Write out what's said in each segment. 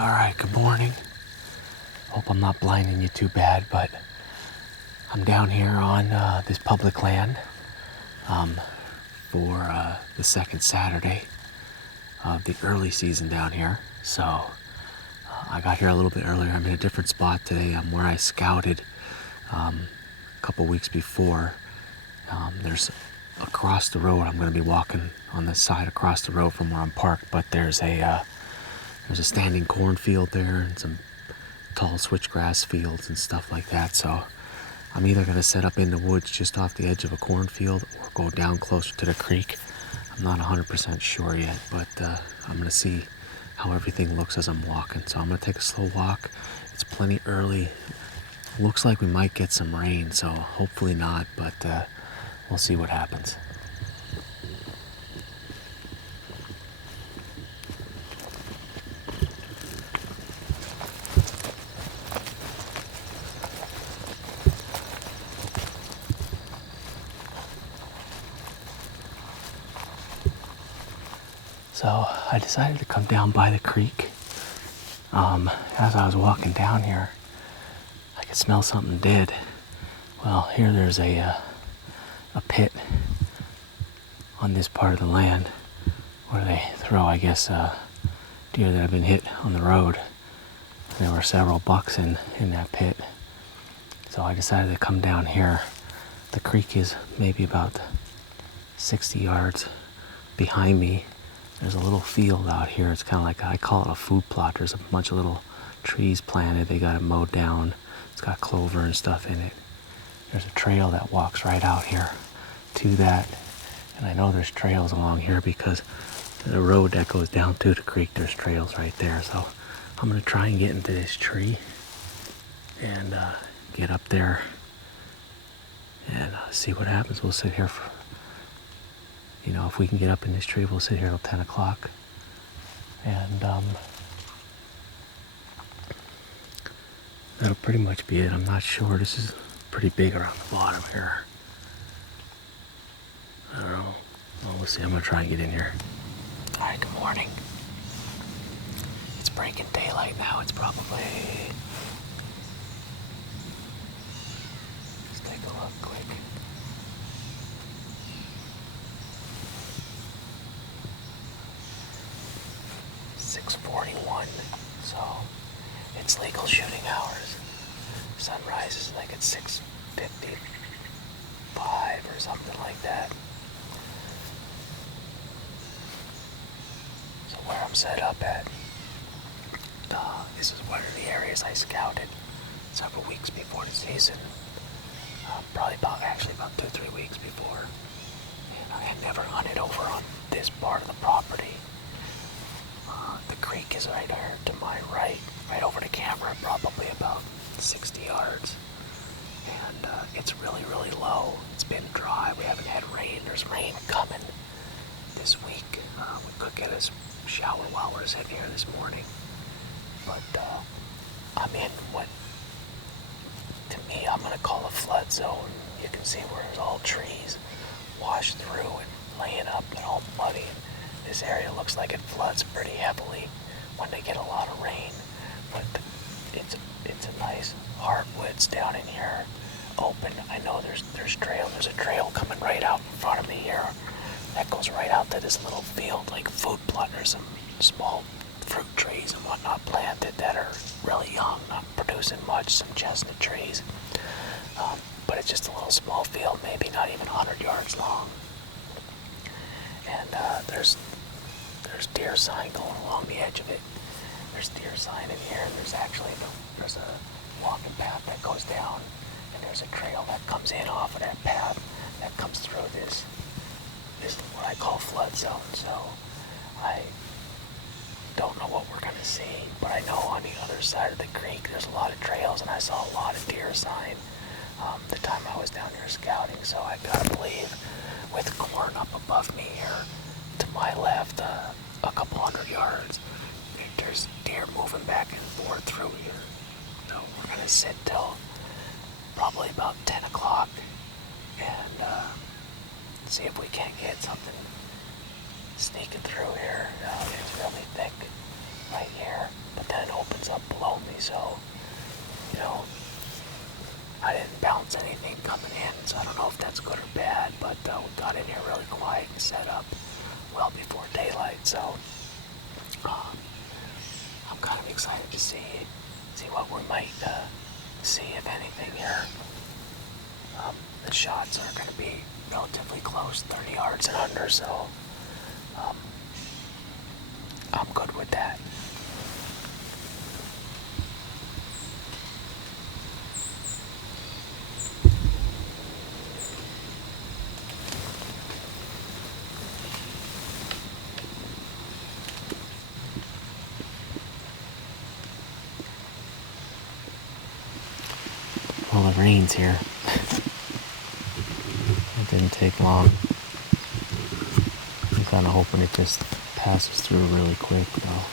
All right, good morning. Hope I'm not blinding you too bad, but I'm down here on this public land for the second Saturday of the early season down here. So I got here a little bit earlier. I'm in a different spot today. I'm where I scouted a couple weeks before. There's across the road. I'm going to be walking on the side across the road from where I'm parked, but there's a standing cornfield there and some tall switchgrass fields and stuff like that. So I'm either going to set up in the woods just off the edge of a cornfield or go down closer to the creek. I'm not 100% sure yet, but I'm going to see how everything looks as I'm walking. So I'm going to take a slow walk. It's plenty early. Looks like we might get some rain, so hopefully not, but we'll see what happens. So I decided to come down by the creek. As I was walking down here, I could smell something dead. Well, here there's a pit on this part of the land where they throw, I guess, deer that have been hit on the road. There were several bucks in that pit. So I decided to come down here. The creek is maybe about 60 yards behind me. There's a little field out here. It's kind of like, I call it a food plot. There's a bunch of little trees planted. They got it mowed down. It's got clover and stuff in it. There's a trail that walks right out here to that. And I know there's trails along here because the road that goes down to the creek, there's trails right there. So I'm going to try and get into this tree and get up there and see what happens. We'll sit here for, if we can get up in this tree, we'll sit here till 10 o'clock. And that'll pretty much be it. I'm not sure. This is pretty big around the bottom here. I don't know. Well, we'll see. I'm going to try and get in here. All right, good morning. It's breaking daylight now. It's probably... Let's take a look quick. .41, so it's legal shooting hours. Sunrise is like at 6:55 or something like that. So where I'm set up at, this is one of the areas I scouted several weeks before the season. Probably about 2-3 weeks before. And I had never hunted over on this part of the property. The creek is right here to my right over the camera, probably about 60 yards. And it's really, really low. It's been dry. We haven't had rain. There's rain coming this week. We could get a shower while we're sitting here this morning. But I'm in what, to me, I'm going to call a flood zone. You can see where there's all trees washed through and laying up and all muddy. This area looks like it floods pretty heavily when they get a lot of rain, but it's a nice hardwoods down in here, open. I know there's trail. There's a trail coming right out in front of me here that goes right out to this little field, like food plot. There's some small fruit trees and whatnot planted that are really young, not producing much. Some chestnut trees, but it's just a little small field, maybe not even 100 yards long. And there's deer sign going along the edge of it. There's deer sign in here, and there's a walking path that goes down, and there's a trail that comes in off of that path that comes through this what I call flood zone. So I don't know what we're going to see, but I know on the other side of the creek there's a lot of trails, and I saw a lot of deer sign the time I was down there scouting. So I gotta believe, with corn up above me here to my left, a couple 100 yards, there's deer moving back and forth through here. So we're gonna sit till probably about 10 o'clock and see if we can't get something sneaking through here. It's really thick right here, but then excited to see what we might see, if anything, here. The shots are going to be relatively close, 30 yards and under, so I'm good with that. Well, it rains here. It didn't take long. I'm kind of hoping it just passes through really quick, though.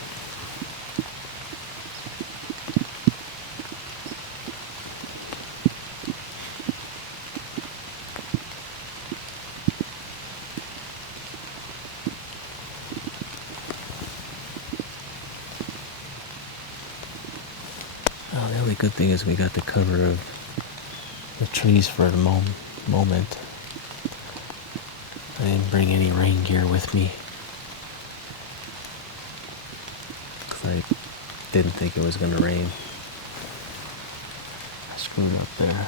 Well, the only good thing is we got the cover of the trees for the moment. I didn't bring any rain gear with me, because I didn't think it was going to rain. I screwed up there,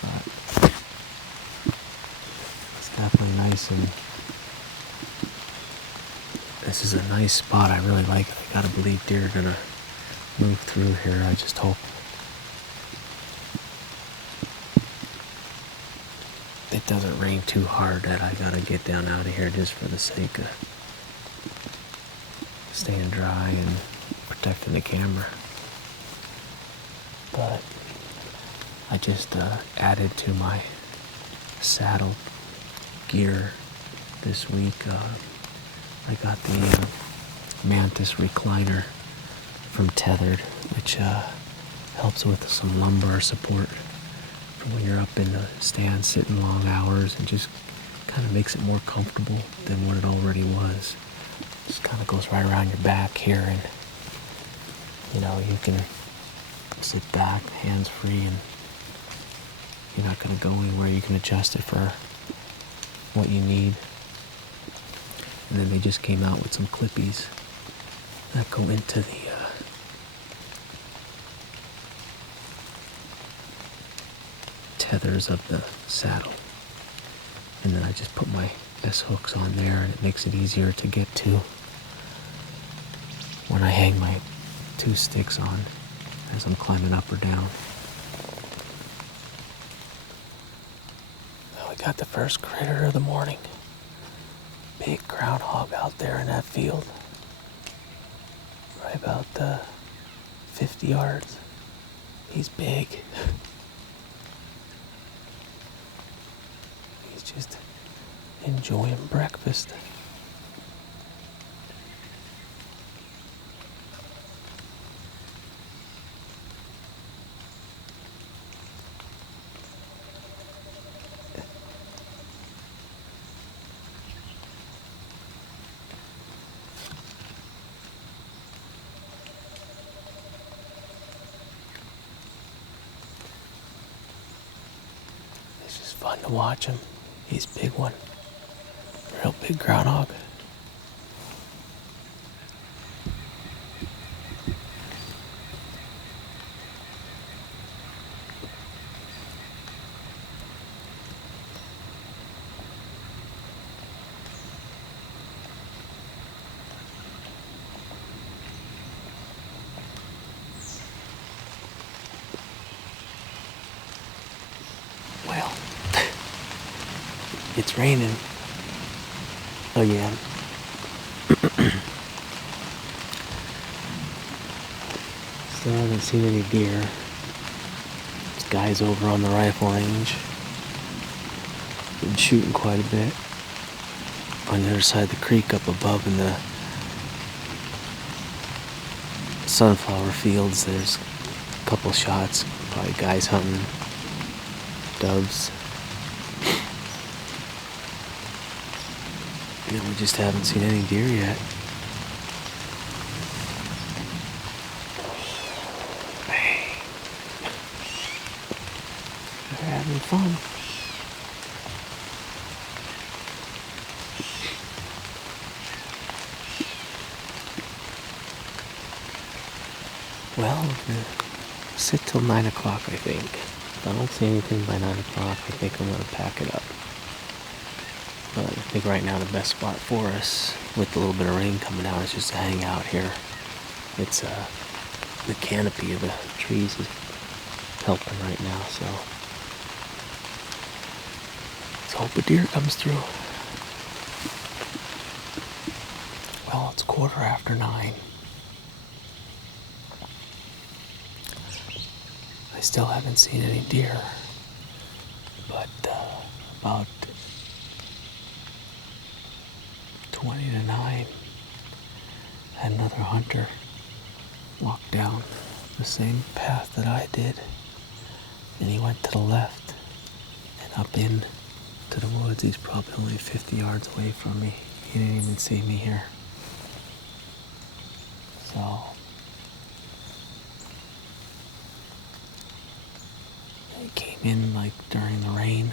but it's definitely nice, and this is a nice spot. I really like it. I gotta believe deer are going to move through here. I just hope it doesn't rain too hard that I gotta get down out of here just for the sake of staying dry and protecting the camera. But I just added to my saddle gear this week. I got the Mantis recliner from Tethered, which helps with some lumbar support for when you're up in the stand sitting long hours, and just kind of makes it more comfortable than what it already was. Just kind of goes right around your back here, and you can sit back, hands free, and you're not going to go anywhere. You can adjust it for what you need. And then they just came out with some clippies that go into the tethers of the saddle. And then I just put my S-hooks on there, and it makes it easier to get to when I hang my 2 sticks on as I'm climbing up or down. Well, we got the first critter of the morning. Big groundhog out there in that field. Right about 50 yards. He's big. He's just enjoying breakfast. It's just fun to watch him. He's a big one. Real big groundhog. Well, it's raining again. Still haven't seen any deer. This guy's over on the rifle range. Been shooting quite a bit. On the other side of the creek up above in the sunflower fields, there's a couple shots. Probably guys hunting doves. And we just haven't seen any deer yet. Hey. They're having fun. Well, I'm gonna sit till 9 o'clock, I think. If I don't see anything by 9 o'clock, I think I'm gonna pack it up. But I think right now the best spot for us, with a little bit of rain coming down, is just to hang out here. It's the canopy of the trees is helping right now, so let's hope a deer comes through. Well, it's 9:15. I still haven't seen any deer, but about 20 to 9, had another hunter walk down the same path that I did, and he went to the left and up in to the woods. He's probably only 50 yards away from me. He didn't even see me here. So he came in like during the rain,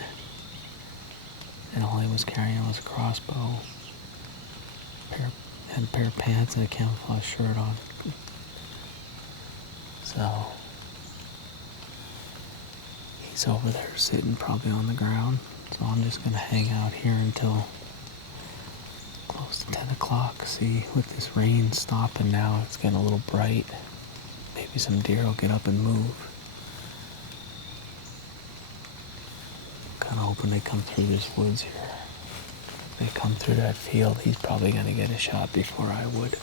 and all he was carrying was a crossbow, had a pair of pants and a camouflage shirt on. So he's over there sitting probably on the ground. So I'm just gonna hang out here until close to 10 o'clock. See, with this rain stopping now, it's getting a little bright. Maybe some deer will get up and move. Kinda hoping they come through this woods here. If they come through that field, he's probably gonna get a shot before I would.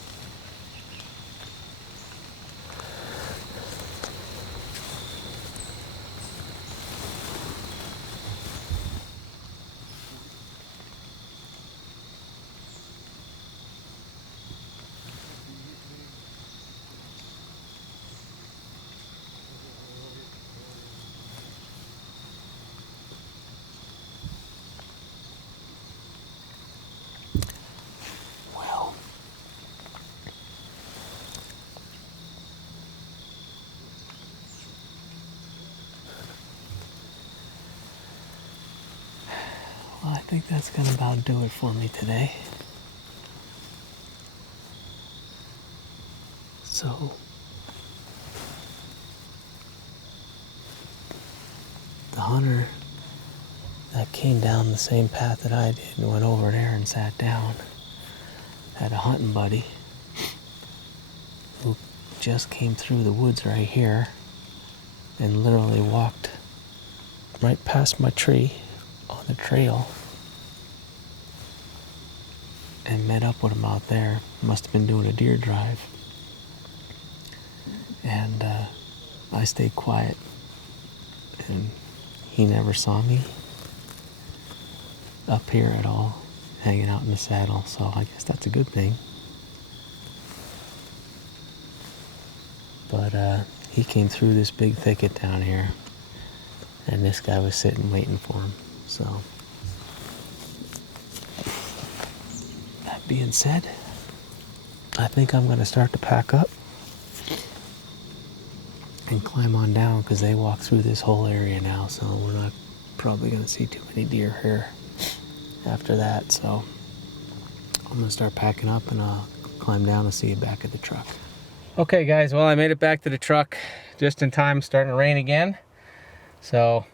Well, I think that's gonna about do it for me today. So the hunter that came down the same path that I did and went over there and sat down had a hunting buddy who just came through the woods right here and literally walked right past my tree on the trail and met up with him out there. Must have been doing a deer drive. And I stayed quiet, and he never saw me up here at all, hanging out in the saddle, so I guess that's a good thing. But he came through this big thicket down here, and this guy was sitting waiting for him. So that being said, I think I'm gonna start to pack up and climb on down, because they walk through this whole area now, so we're not probably gonna see too many deer here after that. So I'm gonna start packing up and climb down and see you back at the truck. Okay guys, well, I made it back to the truck just in time. Starting to rain again, so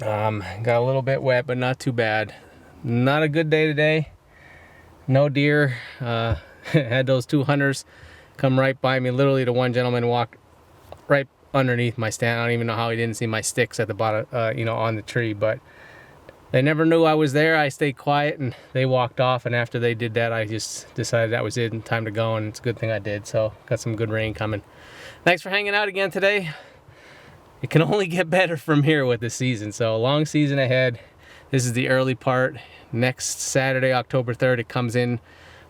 got a little bit wet, but not too bad. Not a good day today. No deer. Had those two hunters come right by me. Literally, the one gentleman walked right underneath my stand. I don't even know how he didn't see my sticks at the bottom, on the tree, but they never knew I was there. I stayed quiet and they walked off, and after they did that, I just decided that was it and time to go, and it's a good thing I did. So got some good rain coming. Thanks for hanging out again today. It can only get better from here with the season, so a long season ahead. This is the early part. Next Saturday, October 3rd, it comes in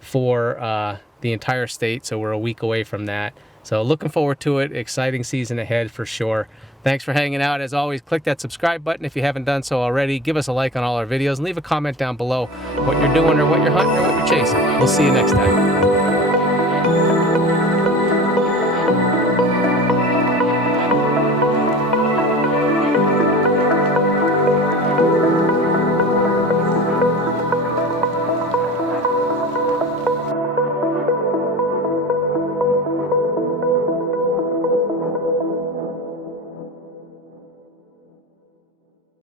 for the entire state, so we're a week away from that. So looking forward to it. Exciting season ahead for sure. Thanks for hanging out. As always, click that subscribe button if you haven't done so already. Give us a like on all our videos, and leave a comment down below what you're doing or what you're hunting or what you're chasing. We'll see you next time.